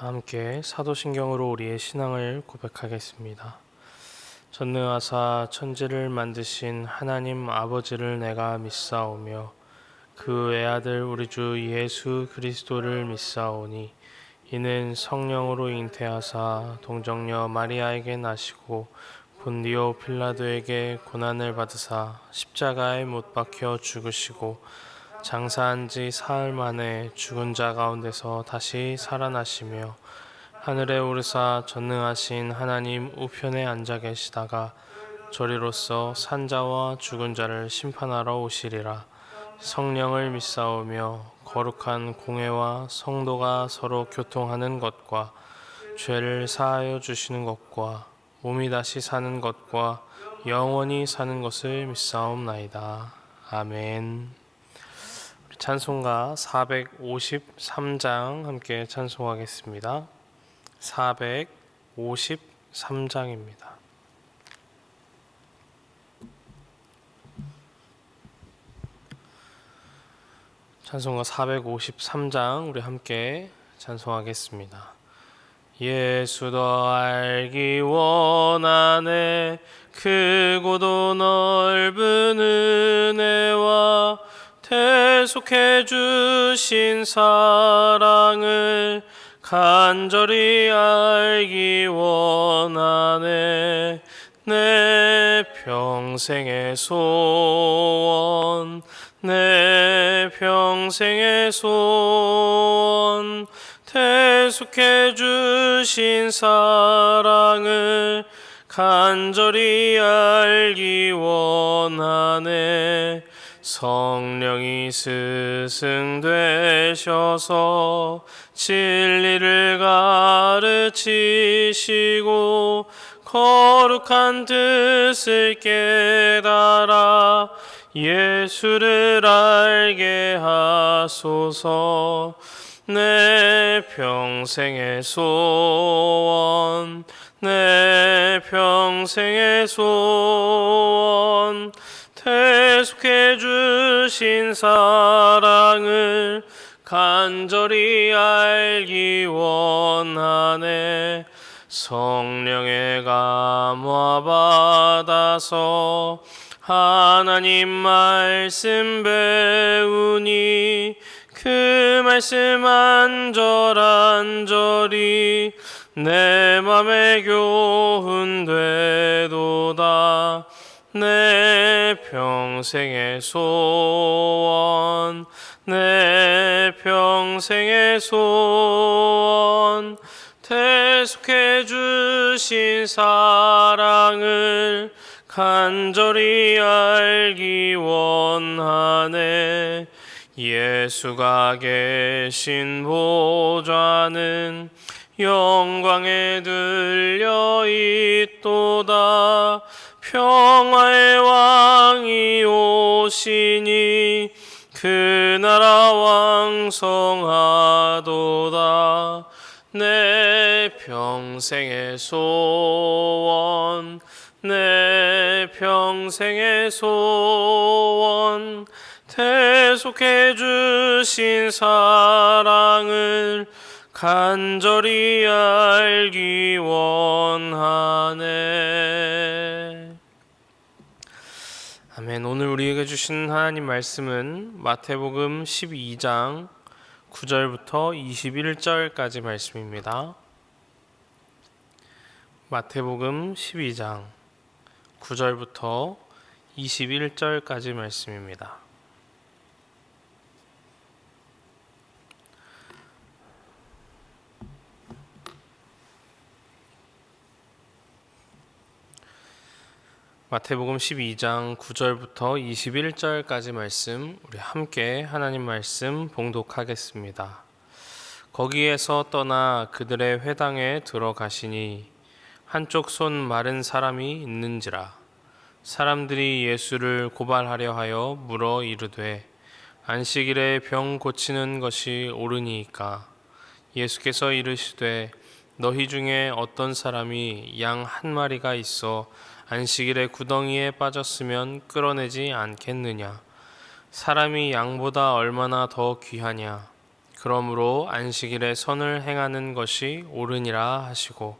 함께 사도신경으로 우리의 신앙을 고백하겠습니다. 전능하사 천지를 만드신 하나님 아버지를 내가 믿사오며 그 외아들 우리 주 예수 그리스도를 믿사오니 이는 성령으로 잉태하사 동정녀 마리아에게 나시고 본디오 필라도에게 고난을 받으사 십자가에 못 박혀 죽으시고 장사한 지 사흘 만에 죽은 자 가운데서 다시 살아나시며 하늘에 오르사 전능하신 하나님 우편에 앉아 계시다가 저리로서 산자와 죽은 자를 심판하러 오시리라. 성령을 믿사오며 거룩한 공회와 성도가 서로 교통하는 것과 죄를 사하여 주시는 것과 몸이 다시 사는 것과 영원히 사는 것을 믿사옵나이다. 아멘. 찬송가 453장 함께 찬송하겠습니다. 453장입니다. 찬송가 453장 우리 함께 찬송하겠습니다. 예수도 알기 원하네 크고도 넓은 은혜와 대속해 주신 사랑을 간절히 알기 원하네 내 평생의 소원 내 평생의 소원 대속해 주신 사랑을 간절히 알기 원하네 성령이 스승되셔서 진리를 가르치시고 거룩한 뜻을 깨달아 예수를 알게 하소서 내 평생의 소원 내 평생의 소원 대속해 주신 사랑을 간절히 알기 원하네 성령의 감화 받아서 하나님 말씀 배우니 그 말씀 안절안절이 내 맘에 교훈되도다 내 평생의 소원 내 평생의 소원 대속해 주신 사랑을 간절히 알기 원하네 예수가 계신 보좌는 영광에 들려 있도다 평화의 왕이 오시니 그 나라 왕성하도다 내 평생의 소원 내 평생의 소원 대속해 주신 사랑을 간절히 알기 원하네. 아멘. 오늘 우리에게 주신 하나님 말씀은 마태복음 12장 9절부터 21절까지 말씀입니다. 마태복음 12장 9절부터 21절까지 말씀입니다. 마태복음 12장 9절부터 21절까지 말씀 우리 함께 하나님 말씀 봉독하겠습니다. 거기에서 떠나 그들의 회당에 들어가시니 한쪽 손 마른 사람이 있는지라 사람들이 예수를 고발하려 하여 물어 이르되 안식일에 병 고치는 것이 옳으니이까 예수께서 이르시되 너희 중에 어떤 사람이 양 한 마리가 있어 안식일에 구덩이에 빠졌으면 끌어내지 않겠느냐 사람이 양보다 얼마나 더 귀하냐 그러므로 안식일에 선을 행하는 것이 옳으니라 하시고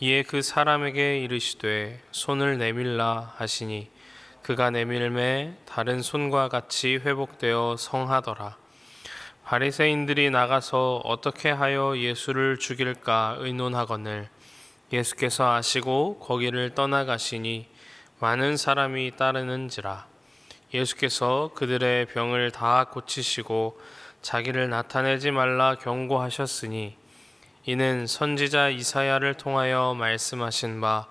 이에 그 사람에게 이르시되 손을 내밀라 하시니 그가 내밀매 다른 손과 같이 회복되어 성하더라. 바리새인들이 나가서 어떻게 하여 예수를 죽일까 의논하거늘 예수께서 아시고 거기를 떠나가시니 많은 사람이 따르는지라. 예수께서 그들의 병을 다 고치시고 자기를 나타내지 말라 경고하셨으니 이는 선지자 이사야를 통하여 말씀하신 바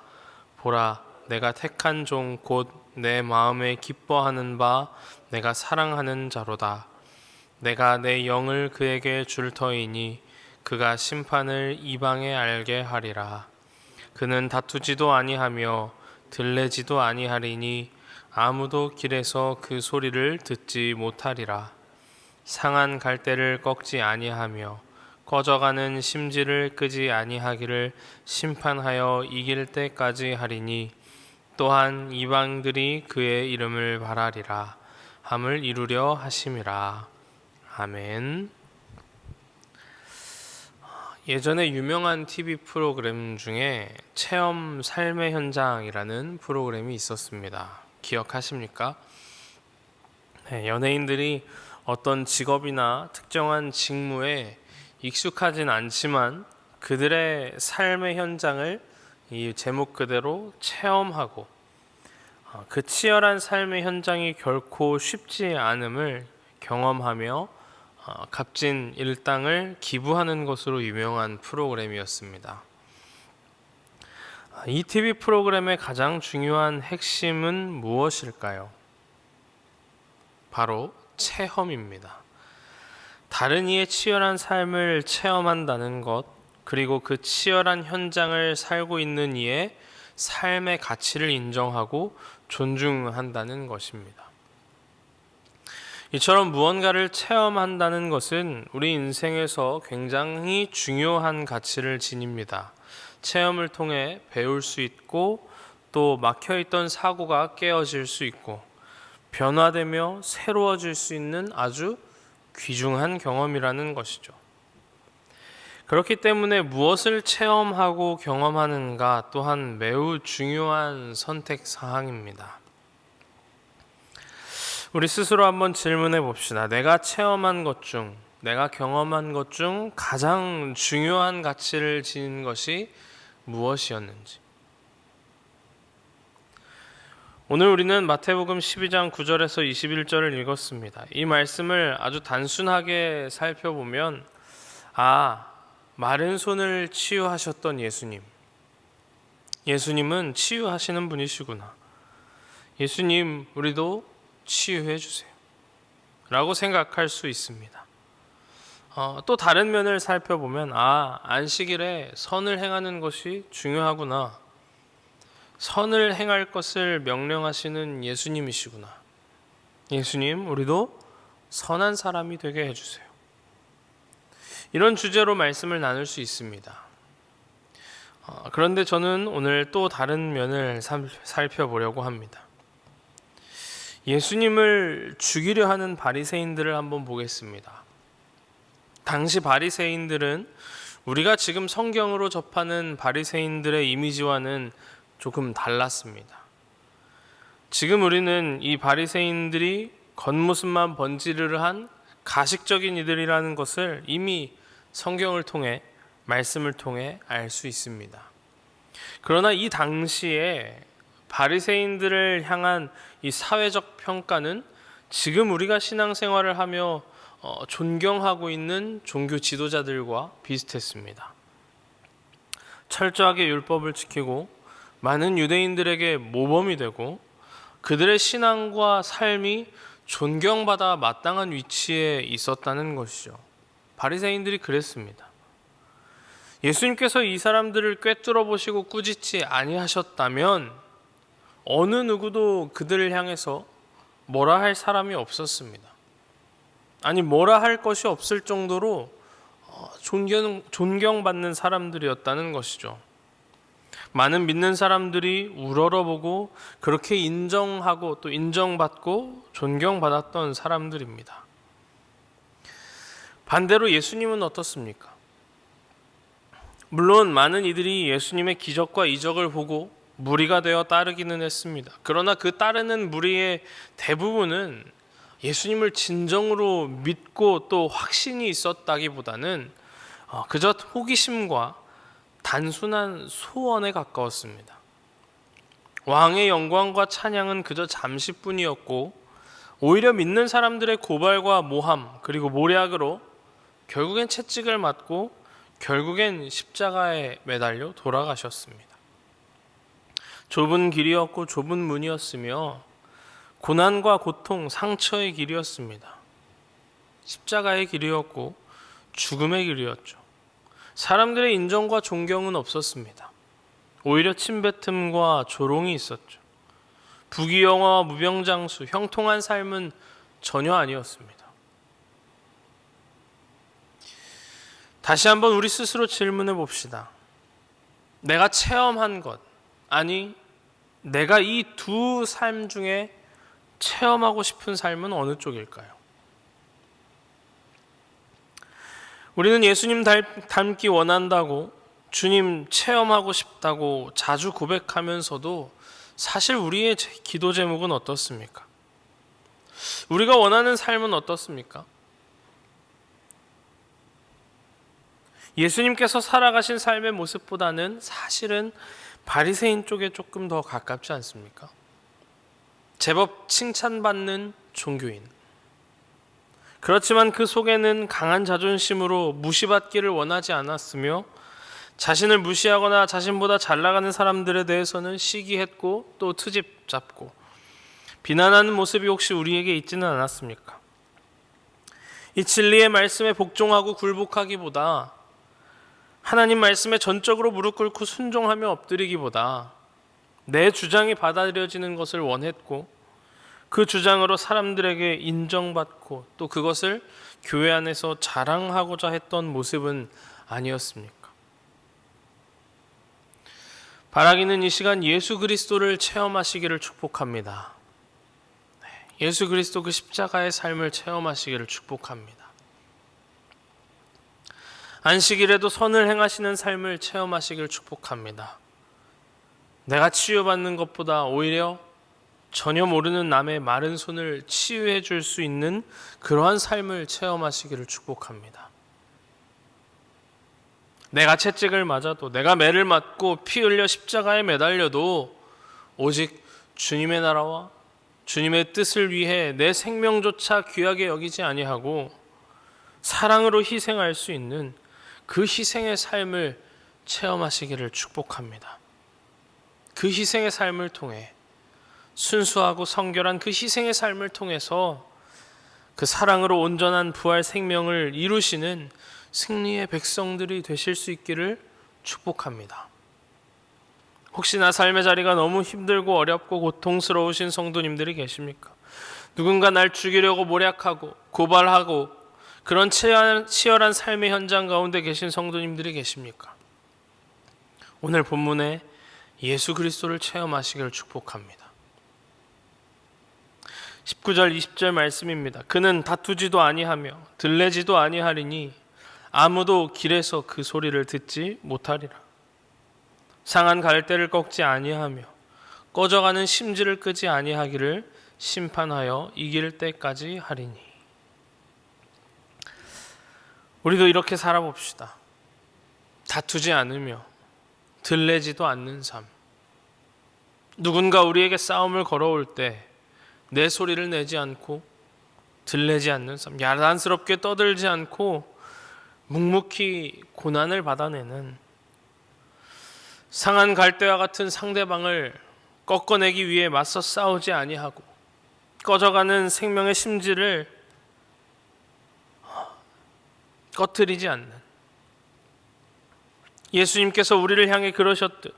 보라 내가 택한 종 곧 내 마음에 기뻐하는 바 내가 사랑하는 자로다. 내가 내 영을 그에게 줄 터이니 그가 심판을 이방에 알게 하리라. 그는 다투지도 아니하며 들레지도 아니하리니 아무도 길에서 그 소리를 듣지 못하리라. 상한 갈대를 꺾지 아니하며 꺼져가는 심지를 끄지 아니하기를 심판하여 이길 때까지 하리니 또한 이방들이 그의 이름을 바라리라 함을 이루려 하심이라. 아멘. 예전에 유명한 TV 프로그램 중에 체험 삶의 현장이라는 프로그램이 있었습니다. 기억하십니까? 네, 연예인들이 어떤 직업이나 특정한 직무에 익숙하진 않지만 그들의 삶의 현장을 이 제목 그대로 체험하고 그 치열한 삶의 현장이 결코 쉽지 않음을 경험하며 값진 일당을 기부하는 것으로 유명한 프로그램이었습니다. 이 TV 프로그램의 가장 중요한 핵심은 무엇일까요? 바로 체험입니다. 다른 이의 치열한 삶을 체험한다는 것, 그리고 그 치열한 현장을 살고 있는 이의 삶의 가치를 인정하고 존중한다는 것입니다. 이처럼 무언가를 체험한다는 것은 우리 인생에서 굉장히 중요한 가치를 지닙니다. 체험을 통해 배울 수 있고 또 막혀있던 사고가 깨어질 수 있고 변화되며 새로워질 수 있는 아주 귀중한 경험이라는 것이죠. 그렇기 때문에 무엇을 체험하고 경험하는가 또한 매우 중요한 선택 사항입니다. 우리 스스로 한번 질문해 봅시다. 내가 체험한 것 중, 내가 경험한 것 중 가장 중요한 가치를 지닌 것이 무엇이었는지. 오늘 우리는 마태복음 12장 9절에서 21절을 읽었습니다. 이 말씀을 아주 단순하게 살펴보면 마른 손을 치유하셨던 예수님은 치유하시는 분이시구나. 예수님 우리도 치유해 주세요 라고 생각할 수 있습니다. 또 다른 면을 살펴보면 안식일에 선을 행하는 것이 중요하구나. 선을 행할 것을 명령하시는 예수님이시구나. 예수님 우리도 선한 사람이 되게 해주세요. 이런 주제로 말씀을 나눌 수 있습니다. 그런데 저는 오늘 또 다른 면을 살펴보려고 합니다. 예수님을 죽이려 하는 바리새인들을 한번 보겠습니다. 당시 바리새인들은 우리가 지금 성경으로 접하는 바리새인들의 이미지와는 조금 달랐습니다. 지금 우리는 이 바리새인들이 겉모습만 번지르르한 가식적인 이들이라는 것을 이미 성경을 통해 말씀을 통해 알 수 있습니다. 그러나 이 당시에 바리새인들을 향한 이 사회적 평가는 지금 우리가 신앙생활을 하며 존경하고 있는 종교 지도자들과 비슷했습니다. 철저하게 율법을 지키고 많은 유대인들에게 모범이 되고 그들의 신앙과 삶이 존경받아 마땅한 위치에 있었다는 것이죠. 바리새인들이 그랬습니다. 예수님께서 이 사람들을 꿰뚫어 보시고 꾸짖지 아니하셨다면 어느 누구도 그들을 향해서 뭐라 할 사람이 없었습니다. 아니 뭐라 할 것이 없을 정도로 존경받는 사람들이었다는 것이죠. 많은 믿는 사람들이 우러러보고 그렇게 인정하고 또 인정받고 존경받았던 사람들입니다. 반대로 예수님은 어떻습니까? 물론 많은 이들이 예수님의 기적과 이적을 보고 무리가 되어 따르기는 했습니다. 그러나 그 따르는 무리의 대부분은 예수님을 진정으로 믿고 또 확신이 있었다기보다는 그저 호기심과 단순한 소원에 가까웠습니다. 왕의 영광과 찬양은 그저 잠시뿐이었고 오히려 믿는 사람들의 고발과 모함 그리고 모략으로 결국엔 채찍을 맞고 결국엔 십자가에 매달려 돌아가셨습니다. 좁은 길이었고 좁은 문이었으며 고난과 고통, 상처의 길이었습니다. 십자가의 길이었고 죽음의 길이었죠. 사람들의 인정과 존경은 없었습니다. 오히려 침뱉음과 조롱이 있었죠. 부귀영화와 무병장수, 형통한 삶은 전혀 아니었습니다. 다시 한번 우리 스스로 질문해 봅시다. 내가 체험한 것, 아니 내가 이 두 삶 중에 체험하고 싶은 삶은 어느 쪽일까요? 우리는 예수님 닮기 원한다고, 주님 체험하고 싶다고 자주 고백하면서도 사실 우리의 기도 제목은 어떻습니까? 우리가 원하는 삶은 어떻습니까? 예수님께서 살아가신 삶의 모습보다는 사실은 바리새인 쪽에 조금 더 가깝지 않습니까? 제법 칭찬받는 종교인. 그렇지만 그 속에는 강한 자존심으로 무시받기를 원하지 않았으며 자신을 무시하거나 자신보다 잘 나가는 사람들에 대해서는 시기했고 또 트집 잡고 비난하는 모습이 혹시 우리에게 있지는 않았습니까? 이 진리의 말씀에 복종하고 굴복하기보다 하나님 말씀에 전적으로 무릎 꿇고 순종하며 엎드리기보다 내 주장이 받아들여지는 것을 원했고 그 주장으로 사람들에게 인정받고 또 그것을 교회 안에서 자랑하고자 했던 모습은 아니었습니까? 바라기는 이 시간 예수 그리스도를 체험하시기를 축복합니다. 예수 그리스도 그 십자가의 삶을 체험하시기를 축복합니다. 안식일에도 선을 행하시는 삶을 체험하시기를 축복합니다. 내가 치유받는 것보다 오히려 전혀 모르는 남의 마른 손을 치유해 줄 수 있는 그러한 삶을 체험하시기를 축복합니다. 내가 채찍을 맞아도, 내가 매를 맞고 피 흘려 십자가에 매달려도 오직 주님의 나라와 주님의 뜻을 위해 내 생명조차 귀하게 여기지 아니하고 사랑으로 희생할 수 있는 그 희생의 삶을 체험하시기를 축복합니다. 그 희생의 삶을 통해, 순수하고 성결한 그 희생의 삶을 통해서 그 사랑으로 온전한 부활 생명을 이루시는 승리의 백성들이 되실 수 있기를 축복합니다. 혹시나 삶의 자리가 너무 힘들고 어렵고 고통스러우신 성도님들이 계십니까? 누군가 날 죽이려고 모략하고 고발하고 그런 치열한 삶의 현장 가운데 계신 성도님들이 계십니까? 오늘 본문에 예수 그리스도를 체험하시기를 축복합니다. 19절 20절 말씀입니다. 그는 다투지도 아니하며 들레지도 아니하리니 아무도 길에서 그 소리를 듣지 못하리라. 상한 갈대를 꺾지 아니하며 꺼져가는 심지를 끄지 아니하기를 심판하여 이길 때까지 하리니. 우리도 이렇게 살아봅시다. 다투지 않으며 들레지도 않는 삶. 누군가 우리에게 싸움을 걸어올 때 내 소리를 내지 않고 들레지 않는 삶, 야단스럽게 떠들지 않고 묵묵히 고난을 받아내는, 상한 갈대와 같은 상대방을 꺾어내기 위해 맞서 싸우지 아니하고 꺼져가는 생명의 심지를 꺼트리지 않는, 예수님께서 우리를 향해 그러셨듯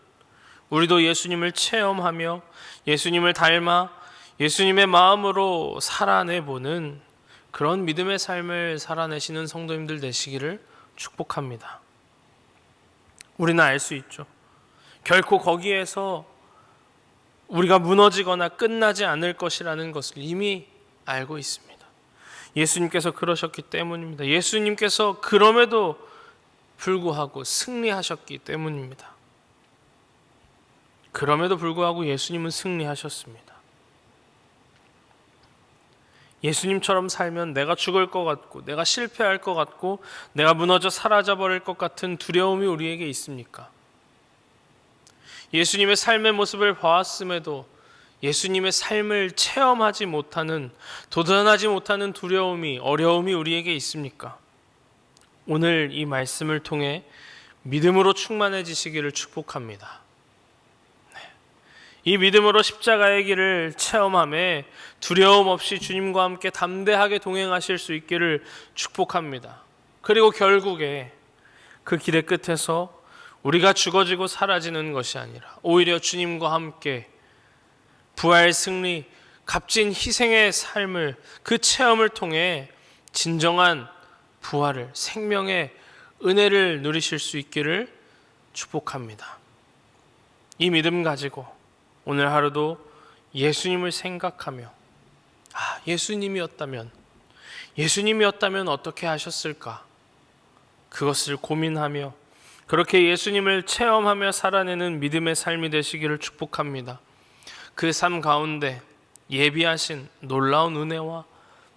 우리도 예수님을 체험하며 예수님을 닮아 예수님의 마음으로 살아내보는 그런 믿음의 삶을 살아내시는 성도님들 되시기를 축복합니다. 우리는 알 수 있죠. 결코 거기에서 우리가 무너지거나 끝나지 않을 것이라는 것을 이미 알고 있습니다. 예수님께서 그러셨기 때문입니다. 예수님께서 그럼에도 불구하고 승리하셨기 때문입니다. 그럼에도 불구하고 예수님은 승리하셨습니다. 예수님처럼 살면 내가 죽을 것 같고, 내가 실패할 것 같고, 내가 무너져 사라져버릴 것 같은 두려움이 우리에게 있습니까? 예수님의 삶의 모습을 보았음에도 예수님의 삶을 체험하지 못하는, 도전하지 못하는 두려움이, 어려움이 우리에게 있습니까? 오늘 이 말씀을 통해 믿음으로 충만해지시기를 축복합니다. 이 믿음으로 십자가의 길을 체험하며 두려움 없이 주님과 함께 담대하게 동행하실 수 있기를 축복합니다. 그리고 결국에 그 길의 끝에서 우리가 죽어지고 사라지는 것이 아니라 오히려 주님과 함께 부활 승리, 값진 희생의 삶을, 그 체험을 통해 진정한 부활을, 생명의 은혜를 누리실 수 있기를 축복합니다. 이 믿음 가지고 오늘 하루도 예수님을 생각하며 예수님이었다면 어떻게 하셨을까? 그것을 고민하며 그렇게 예수님을 체험하며 살아내는 믿음의 삶이 되시기를 축복합니다. 그 삶 가운데 예비하신 놀라운 은혜와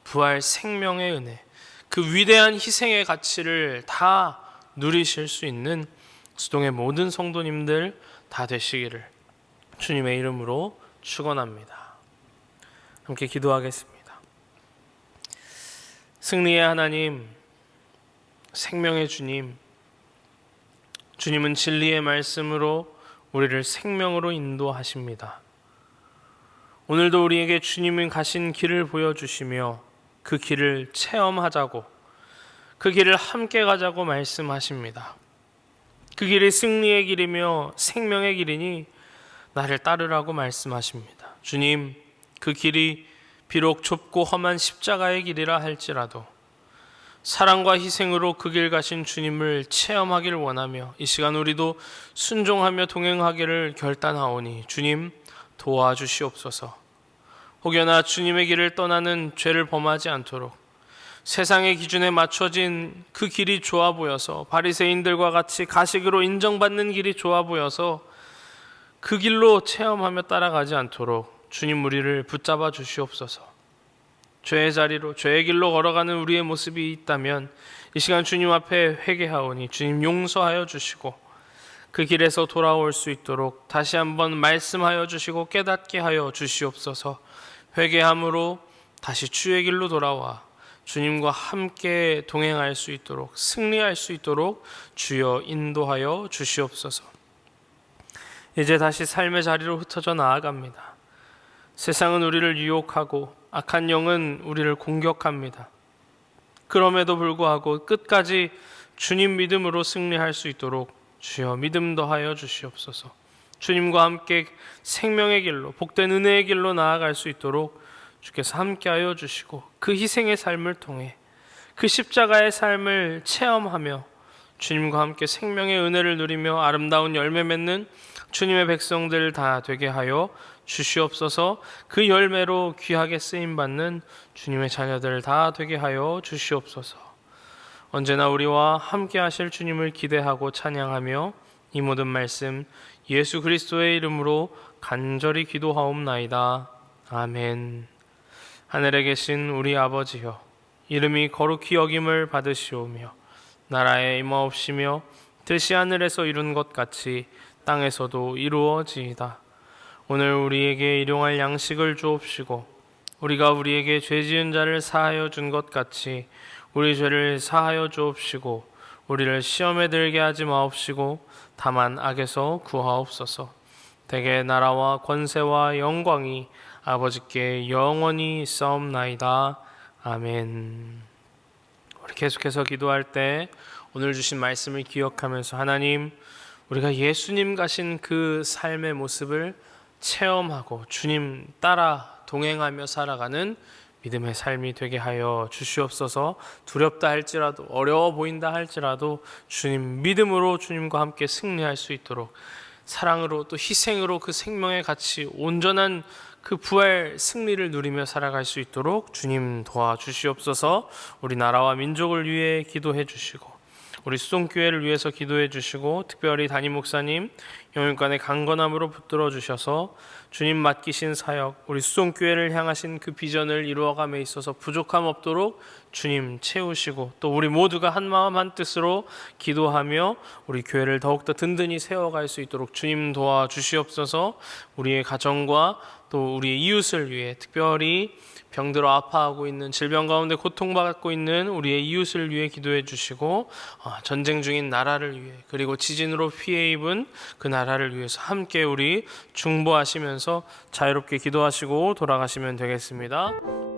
부활 생명의 은혜, 그 위대한 희생의 가치를 다 누리실 수 있는 수동의 모든 성도님들 다 되시기를 주님의 이름으로 축원합니다. 함께 기도하겠습니다. 승리의 하나님, 생명의 주님, 주님은 진리의 말씀으로 우리를 생명으로 인도하십니다. 오늘도 우리에게 주님이 가신 길을 보여주시며 그 길을 체험하자고, 그 길을 함께 가자고 말씀하십니다. 그 길이 승리의 길이며 생명의 길이니 나를 따르라고 말씀하십니다. 주님, 그 길이 비록 좁고 험한 십자가의 길이라 할지라도 사랑과 희생으로 그 길 가신 주님을 체험하기를 원하며 이 시간 우리도 순종하며 동행하기를 결단하오니 주님 도와주시옵소서. 혹여나 주님의 길을 떠나는 죄를 범하지 않도록 세상의 기준에 맞춰진 그 길이 좋아 보여서 바리새인들과 같이 가식으로 인정받는 길이 좋아 보여서 그 길로 체험하며 따라가지 않도록 주님 우리를 붙잡아 주시옵소서. 죄의 자리로, 죄의 길로 걸어가는 우리의 모습이 있다면 이 시간 주님 앞에 회개하오니 주님 용서하여 주시고 그 길에서 돌아올 수 있도록 다시 한번 말씀하여 주시고 깨닫게 하여 주시옵소서. 회개함으로 다시 주의 길로 돌아와 주님과 함께 동행할 수 있도록, 승리할 수 있도록 주여 인도하여 주시옵소서. 이제 다시 삶의 자리로 흩어져 나아갑니다. 세상은 우리를 유혹하고 악한 영은 우리를 공격합니다. 그럼에도 불구하고 끝까지 주님 믿음으로 승리할 수 있도록 주여 믿음 더하여 주시옵소서. 주님과 함께 생명의 길로, 복된 은혜의 길로 나아갈 수 있도록 주께서 함께하여 주시고 그 희생의 삶을 통해 그 십자가의 삶을 체험하며 주님과 함께 생명의 은혜를 누리며 아름다운 열매 맺는 주님의 백성들 다 되게 하여 주시옵소서. 그 열매로 귀하게 쓰임받는 주님의 자녀들 다 되게 하여 주시옵소서. 언제나 우리와 함께 하실 주님을 기대하고 찬양하며 이 모든 말씀 예수 그리스도의 이름으로 간절히 기도하옵나이다. 아멘. 하늘에 계신 우리 아버지여, 이름이 거룩히 여김을 받으시오며 나라에 임하옵시며 뜻이 하늘에서 이룬 것 같이 땅에서도 이루어지이다. 오늘 우리에게 일용할 양식을 주옵시고 우리가 우리에게 죄 지은 자를 사하여 준 것 같이 우리 죄를 사하여 주옵시고 우리를 시험에 들게 하지 마옵시고 다만 악에서 구하옵소서. 대개 나라와 권세와 영광이 아버지께 영원히 있사옵나이다. 아멘. 우리 계속해서 기도할 때 오늘 주신 말씀을 기억하면서 하나님, 우리가 예수님 가신 그 삶의 모습을 체험하고 주님 따라 동행하며 살아가는 믿음의 삶이 되게 하여 주시옵소서. 두렵다 할지라도, 어려워 보인다 할지라도 주님 믿음으로 주님과 함께 승리할 수 있도록, 사랑으로 또 희생으로 그 생명의 가치, 온전한 그 부활 승리를 누리며 살아갈 수 있도록 주님 도와주시옵소서. 우리 나라와 민족을 위해 기도해 주시고 우리 수송교회를 위해서 기도해 주시고 특별히 담임 목사님 영육간의 강건함으로 붙들어 주셔서 주님 맡기신 사역 우리 수송교회를 향하신 그 비전을 이루어감에 있어서 부족함 없도록 주님 채우시고 또 우리 모두가 한마음 한뜻으로 기도하며 우리 교회를 더욱더 든든히 세워갈 수 있도록 주님 도와주시옵소서. 우리의 가정과 또 우리의 이웃을 위해 특별히 병들어 아파하고 있는 질병 가운데 고통받고 있는 우리의 이웃을 위해 기도해 주시고 전쟁 중인 나라를 위해 그리고 지진으로 피해 입은 그 나라를 위해서 함께 우리 중보하시면서 자유롭게 기도하시고 돌아가시면 되겠습니다.